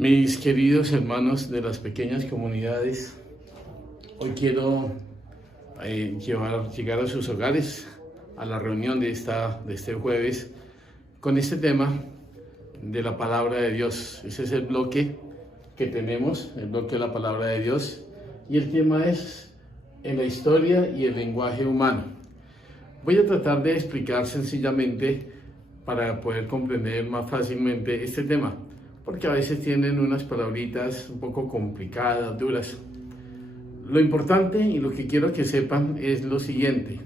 Mis queridos hermanos de las pequeñas comunidades, hoy quiero llegar a sus hogares a la reunión de este jueves con este tema de la palabra de Dios. Ese es el bloque que tenemos, el bloque de la palabra de Dios, y el tema es en la historia y el lenguaje humano. Voy a tratar de explicar sencillamente para poder comprender más fácilmente este tema, porque a veces tienen unas palabritas un poco complicadas, duras. Lo importante y lo que quiero que sepan es lo siguiente.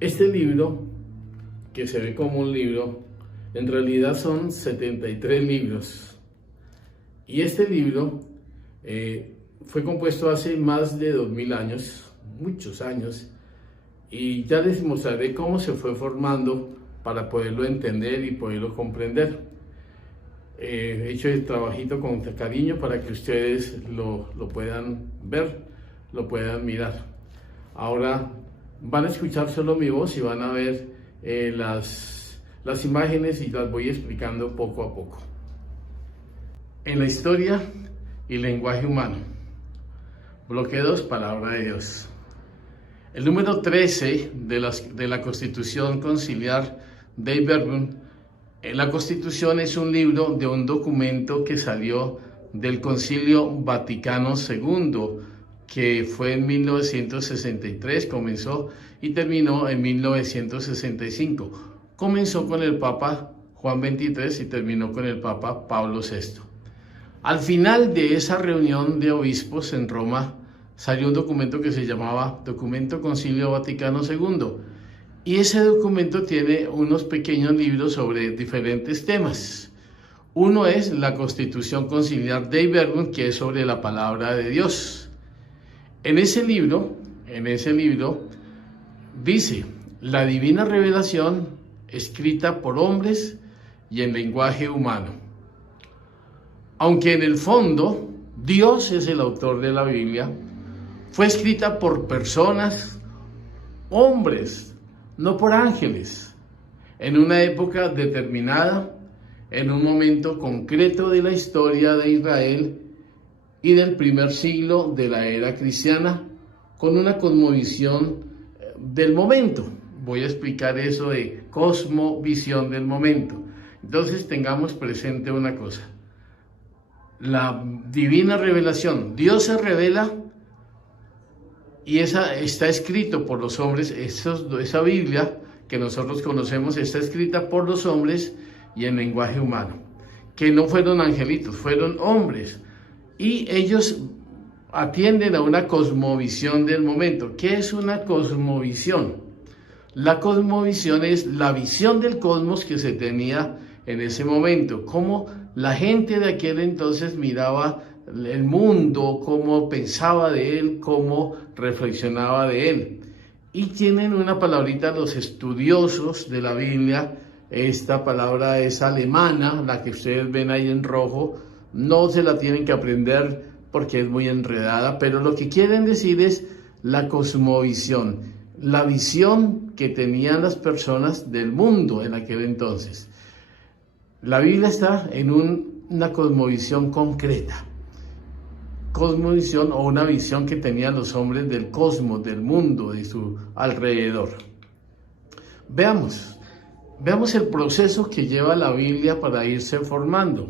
Este libro, que se ve como un libro, en realidad son 73 libros. Y este libro fue compuesto hace más de 2000 años, muchos años, y ya les mostraré cómo se fue formando para poderlo entender y poderlo comprender. He hecho el trabajito con cariño para que ustedes lo puedan ver, lo puedan mirar. Ahora van a escuchar solo mi voz y van a ver las imágenes y las voy explicando poco a poco. En la historia y lenguaje humano. Bloque 2, palabra de Dios. El número 13 de la Constitución Conciliar de Vernon. La Constitución es un libro de un documento que salió del Concilio Vaticano II, que fue en 1963, comenzó y terminó en 1965. Comenzó con el Papa Juan XXIII y terminó con el Papa Pablo VI. Al final de esa reunión de obispos en Roma, salió un documento que se llamaba Documento Concilio Vaticano II. Y ese documento tiene unos pequeños libros sobre diferentes temas. Uno es la Constitución Conciliar de Vernon, que es sobre la palabra de Dios. En ese libro dice la divina revelación escrita por hombres y en lenguaje humano. Aunque en el fondo Dios es el autor de la Biblia, fue escrita por personas, hombres, no por ángeles, en una época determinada, en un momento concreto de la historia de Israel y del primer siglo de la era cristiana, con una cosmovisión del momento. Voy a explicar eso de cosmovisión del momento. Entonces tengamos presente una cosa. La divina revelación, Dios se revela y esa está escrito por los hombres. Esa Biblia que nosotros conocemos está escrita por los hombres y en lenguaje humano, que no fueron angelitos, fueron hombres, y ellos atienden a una cosmovisión del momento. ¿Qué es una cosmovisión? La cosmovisión es la visión del cosmos que se tenía en ese momento, cómo la gente de aquel entonces miraba el mundo, cómo pensaba de él, cómo reflexionaba de él. Y tienen una palabrita los estudiosos de la Biblia. Esta palabra es alemana, la que ustedes ven ahí en rojo. No se la tienen que aprender porque es muy enredada, pero lo que quieren decir es la cosmovisión, la visión que tenían las personas del mundo en aquel entonces. La Biblia está en una cosmovisión concreta. Cosmovisión o una visión que tenían los hombres del cosmos, del mundo, de su alrededor. Veamos el proceso que lleva la Biblia para irse formando.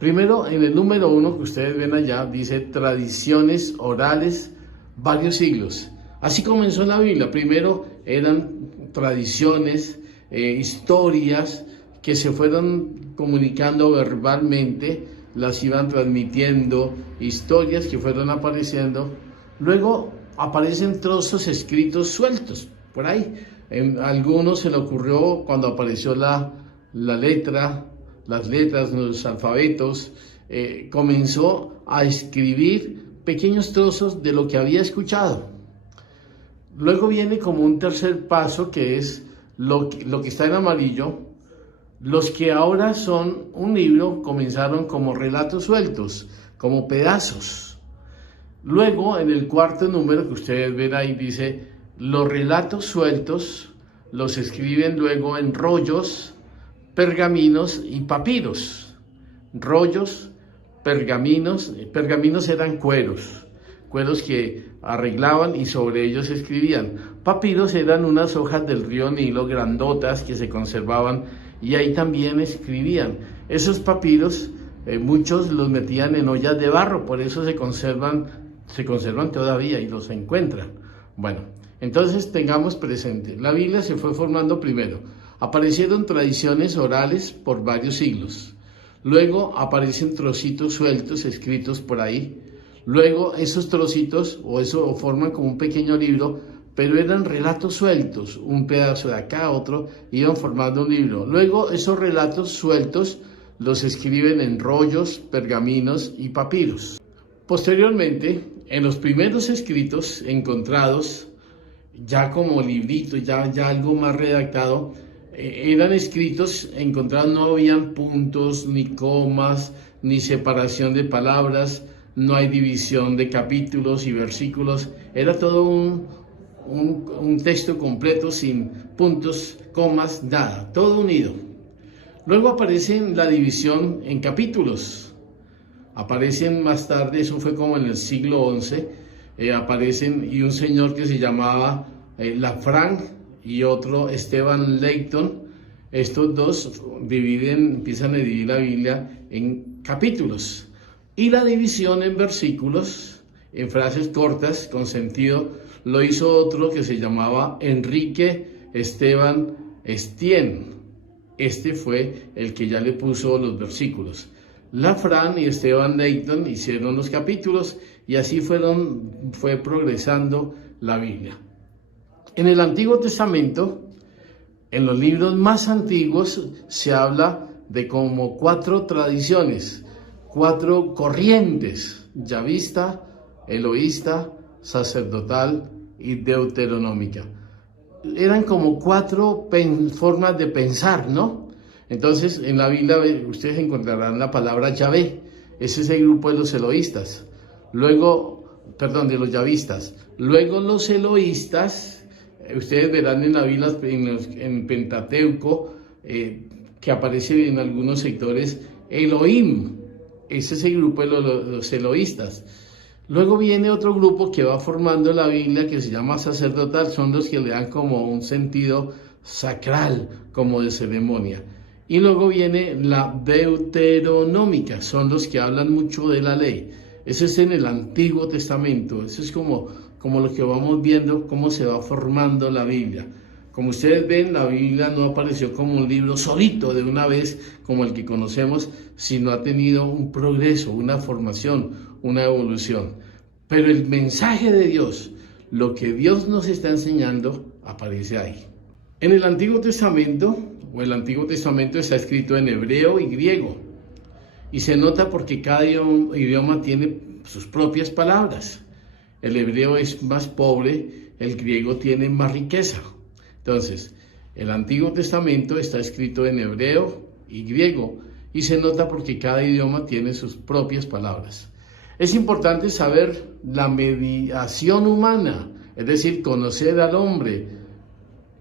Primero, en el número 1 que ustedes ven allá, dice tradiciones orales, varios siglos. Así comenzó la Biblia. Primero eran tradiciones, historias que se fueron comunicando verbalmente, las iban transmitiendo, historias que fueron apareciendo. Luego aparecen trozos escritos sueltos por ahí. A algunos se le ocurrió cuando apareció las letras, los alfabetos, comenzó a escribir pequeños trozos de lo que había escuchado. Luego viene como un tercer paso, que es lo que está en amarillo. Los que ahora son un libro comenzaron como relatos sueltos, como pedazos. Luego, en el cuarto número que ustedes ven ahí, dice, los relatos sueltos los escriben luego en rollos, pergaminos y papiros. rollos, pergaminos. Pergaminos eran cueros que arreglaban y sobre ellos escribían. Papiros eran unas hojas del río Nilo grandotas que se conservaban y ahí también escribían. Esos papiros, muchos los metían en ollas de barro, por eso se conservan todavía y los encuentran. Bueno, entonces tengamos presente, la Biblia se fue formando primero. Aparecieron tradiciones orales por varios siglos. Luego aparecen trocitos sueltos escritos por ahí. Luego esos trocitos o forman como un pequeño libro, pero eran relatos sueltos, un pedazo de acá, otro, iban formando un libro. Luego esos relatos sueltos los escriben en rollos, pergaminos y papiros. Posteriormente, en los primeros escritos encontrados, ya como librito, ya algo más redactado, eran escritos encontrados, no habían puntos, ni comas, ni separación de palabras, no hay división de capítulos y versículos, era todo un texto completo sin puntos, comas, nada, todo unido. Luego aparece la división en capítulos, aparecen más tarde, eso fue como en el siglo XI, aparecen, y un señor que se llamaba Lafranc y otro Esteban Layton, estos dos empiezan a dividir la Biblia en capítulos. Y la división en versículos, en frases cortas, con sentido, lo hizo otro que se llamaba Enrique Esteban Estienne. Este fue el que ya le puso los versículos. Lafranc y Esteban Layton hicieron los capítulos y así fue progresando la Biblia. En el Antiguo Testamento, en los libros más antiguos, se habla de como 4 tradiciones, 4 corrientes: yavista, eloísta, sacerdotal y deuteronómica. Eran como 4 formas de pensar, ¿no? Entonces, en la Biblia ustedes encontrarán la palabra Yahvé, ese es el grupo de los eloístas. De los yavistas. Luego los eloístas, ustedes verán en la Biblia, en Pentateuco, que aparece en algunos sectores Elohim. Ese es el grupo de los eloístas. Luego viene otro grupo que va formando la Biblia que se llama sacerdotal, son los que le dan como un sentido sacral, como de ceremonia. Y luego viene la deuteronómica, son los que hablan mucho de la ley. Eso es en el Antiguo Testamento, eso es como lo que vamos viendo, cómo se va formando la Biblia. Como ustedes ven, la Biblia no apareció como un libro solito de una vez, como el que conocemos, sino ha tenido un progreso, una formación, una evolución. Pero el mensaje de Dios, lo que Dios nos está enseñando, aparece ahí. En el Antiguo Testamento, el Antiguo Testamento está escrito en hebreo y griego. Y se nota porque cada idioma tiene sus propias palabras. El hebreo es más pobre, el griego tiene más riqueza. Entonces, el Antiguo Testamento está escrito en hebreo y griego y se nota porque cada idioma tiene sus propias palabras. Es importante saber la mediación humana, es decir, conocer al hombre,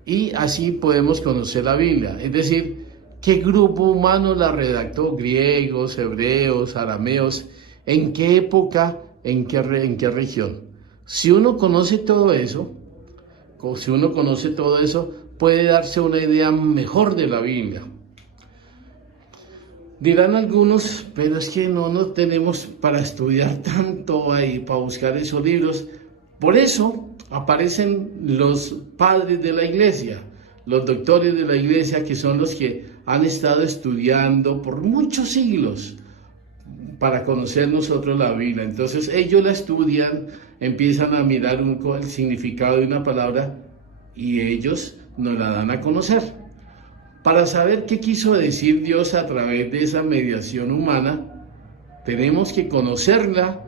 y así podemos conocer la Biblia, es decir, qué grupo humano la redactó, griegos, hebreos, arameos, en qué época, en qué región. Si uno conoce todo eso, puede darse una idea mejor de la Biblia. Dirán algunos, pero es que no tenemos para estudiar tanto ahí, para buscar esos libros. Por eso aparecen los padres de la iglesia, los doctores de la iglesia, que son los que han estado estudiando por muchos siglos para conocer nosotros la Biblia. Entonces ellos la estudian, empiezan a mirar el significado de una palabra y ellos nos la dan a conocer. Para saber qué quiso decir Dios a través de esa mediación humana, tenemos que conocerla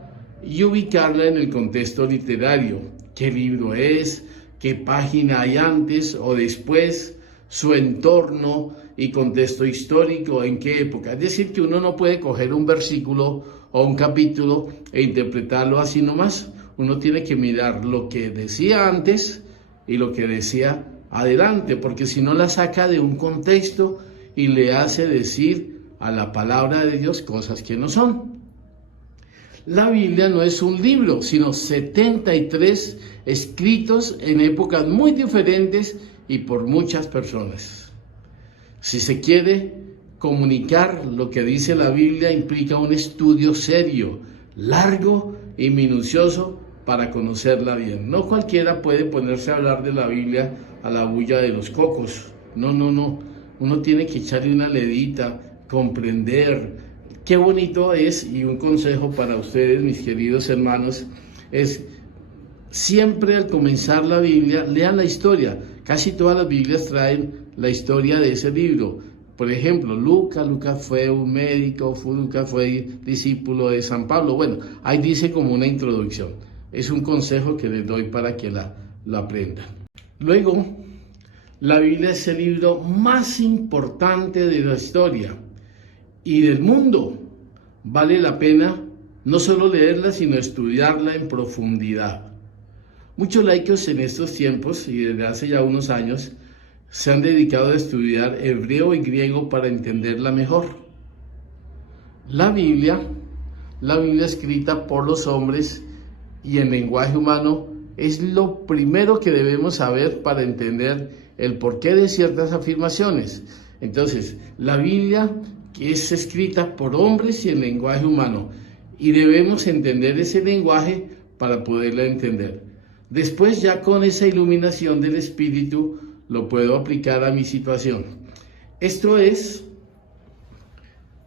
y ubicarla en el contexto literario. ¿Qué libro es? ¿Qué página hay antes o después? Su entorno y contexto histórico, en qué época. Es decir, que uno no puede coger un versículo o un capítulo e interpretarlo así nomás. Uno tiene que mirar lo que decía antes y lo que decía adelante, porque si no la saca de un contexto y le hace decir a la palabra de Dios cosas que no son. La Biblia no es un libro, sino 73 escritos en épocas muy diferentes y por muchas personas. Si se quiere comunicar lo que dice la Biblia, implica un estudio serio, largo y minucioso para conocerla bien. No cualquiera puede ponerse a hablar de la Biblia a la bulla de los cocos. No. Uno tiene que echarle una leidita, comprender. Qué bonito es, y un consejo para ustedes, mis queridos hermanos, es siempre al comenzar la Biblia, lean la historia. Casi todas las Biblias traen la historia de ese libro. Por ejemplo, Lucas fue un médico, Lucas fue discípulo de San Pablo. Bueno, ahí dice como una introducción. Es un consejo que les doy para que la aprendan. Luego, la Biblia es el libro más importante de la historia y del mundo. Vale la pena no solo leerla, sino estudiarla en profundidad. Muchos laicos en estos tiempos y desde hace ya unos años se han dedicado a estudiar hebreo y griego para entenderla mejor. La Biblia escrita por los hombres y en lenguaje humano, es lo primero que debemos saber para entender el porqué de ciertas afirmaciones. Entonces, la Biblia que es escrita por hombres y en lenguaje humano, y debemos entender ese lenguaje para poderla entender. Después, ya con esa iluminación del Espíritu, lo puedo aplicar a mi situación. Esto es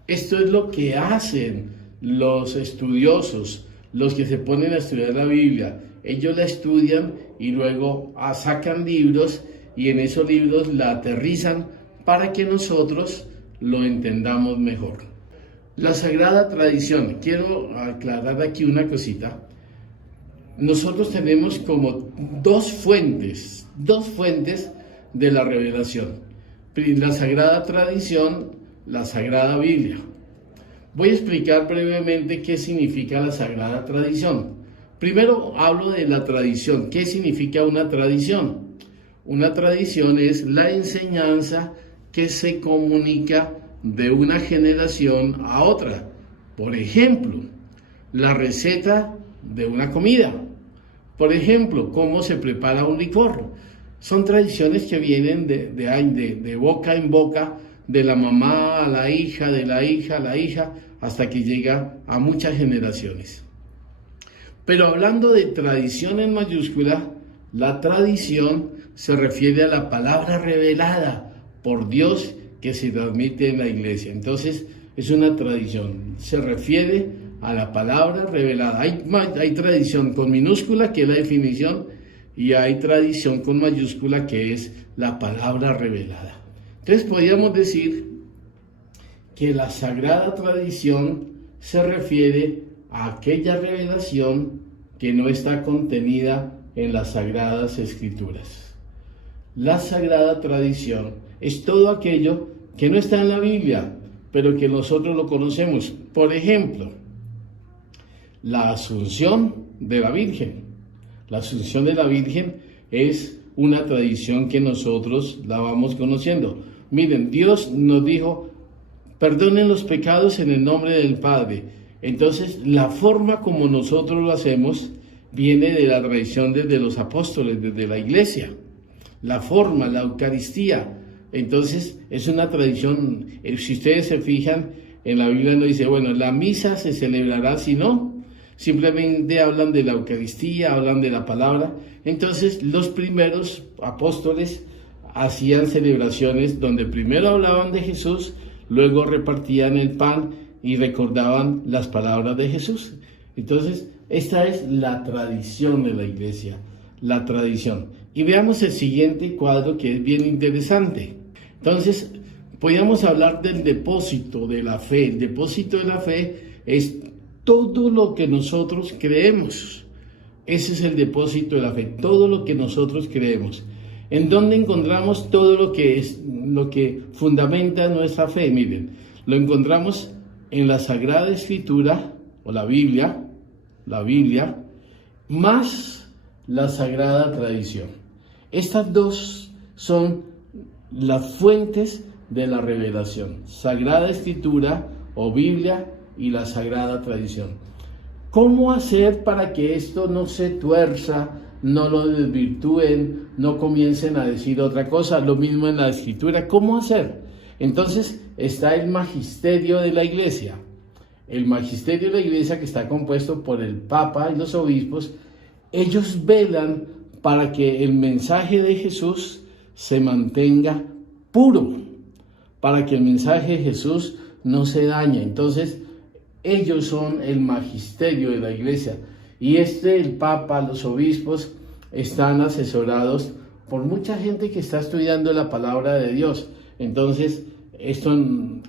lo que hacen los estudiosos, los que se ponen a estudiar la Biblia. Ellos la estudian y luego sacan libros y en esos libros la aterrizan para que nosotros lo entendamos mejor. La Sagrada Tradición. Quiero aclarar aquí una cosita. Nosotros tenemos como dos fuentes de la revelación. La Sagrada Tradición, la Sagrada Biblia. Voy a explicar brevemente qué significa la Sagrada Tradición. Primero hablo de la tradición. ¿Qué significa una tradición? Una tradición es la enseñanza que se comunica de una generación a otra. Por ejemplo, la receta de una comida. Por ejemplo, cómo se prepara un licor. Son tradiciones que vienen de boca en boca, de la mamá a la hija, de la hija a la hija, hasta que llega a muchas generaciones. Pero hablando de tradición en mayúscula, la tradición se refiere a la palabra revelada por Dios que se transmite en la iglesia. Entonces, es una tradición. Se refiere a la palabra revelada. Hay tradición con minúscula, que es la definición, y hay tradición con mayúscula, que es la palabra revelada. Entonces, podríamos decir que la Sagrada Tradición se refiere a aquella revelación que no está contenida en las Sagradas Escrituras. La Sagrada Tradición es todo aquello que no está en la Biblia, pero que nosotros lo conocemos. Por ejemplo, la Asunción de la Virgen. La Asunción de la Virgen es una tradición que nosotros la vamos conociendo. Miren, Dios nos dijo, perdonen los pecados en el nombre del Padre. Entonces, la forma como nosotros lo hacemos viene de la tradición desde los apóstoles, desde la iglesia. La forma, la Eucaristía. Entonces, es una tradición. Si ustedes se fijan, en la Biblia no dice, bueno, la misa se celebrará, si no. Simplemente hablan de la Eucaristía, hablan de la palabra. Entonces, los primeros apóstoles hacían celebraciones donde primero hablaban de Jesús, luego repartían el pan y recordaban las palabras de Jesús. Entonces, esta es la tradición de la iglesia, la tradición. Y veamos el siguiente cuadro, que es bien interesante. Entonces, podríamos hablar del depósito de la fe. El depósito de la fe es todo lo que nosotros creemos. Ese es el depósito de la fe, todo lo que nosotros creemos. ¿En dónde encontramos todo lo que fundamenta nuestra fe? Miren, lo encontramos en la Sagrada Escritura, o la Biblia, más la Sagrada Tradición. Estas dos son las fuentes de la revelación. Sagrada Escritura o Biblia y la Sagrada Tradición. ¿Cómo hacer para que esto no se tuerza, no lo desvirtúen, no comiencen a decir otra cosa? Lo mismo en la Escritura. ¿Cómo hacer? Entonces está el magisterio de la Iglesia. El magisterio de la Iglesia, que está compuesto por el Papa y los obispos, ellos velan para que el mensaje de Jesús se mantenga puro, para que el mensaje de Jesús no se dañe. Entonces, ellos son el magisterio de la Iglesia. Y el Papa, los obispos, están asesorados por mucha gente que está estudiando la palabra de Dios. Entonces, esto,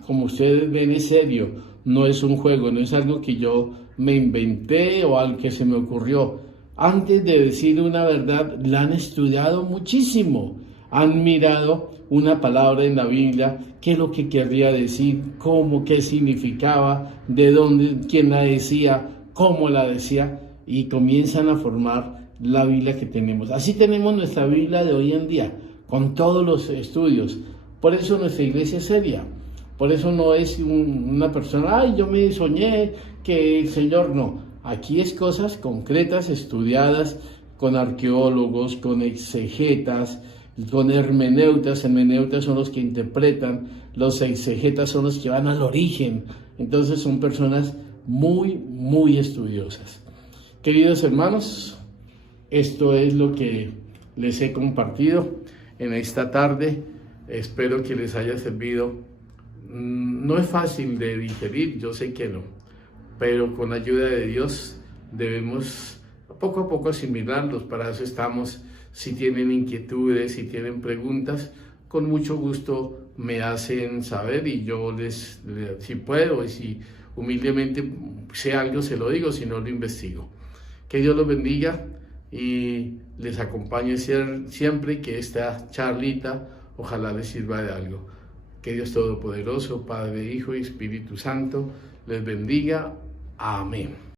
como ustedes ven, es serio, no es un juego, no es algo que yo me inventé o algo que se me ocurrió. Antes de decir una verdad, la han estudiado muchísimo, han mirado una palabra en la Biblia, qué es lo que querría decir, cómo, qué significaba, de dónde, quién la decía, cómo la decía, y comienzan a formar la Biblia que tenemos. Así tenemos nuestra Biblia de hoy en día, con todos los estudios. Por eso nuestra iglesia es seria. Por eso no es una persona, ay, yo me soñé que el Señor no. Aquí es cosas concretas, estudiadas con arqueólogos, con exegetas, con hermeneutas. Hermeneutas son los que interpretan, los exegetas son los que van al origen. Entonces son personas muy, muy estudiosas. Queridos hermanos, esto es lo que les he compartido en esta tarde. Espero que les haya servido. No es fácil de digerir, yo sé que no, pero con la ayuda de Dios debemos poco a poco asimilarlos. Para eso estamos. Si tienen inquietudes, si tienen preguntas, con mucho gusto me hacen saber y yo si puedo y si humildemente sé algo, se lo digo, si no lo investigo. Que Dios los bendiga y les acompañe siempre, que esta charlita ojalá les sirva de algo. Que Dios Todopoderoso, Padre, Hijo y Espíritu Santo, les bendiga. Amén.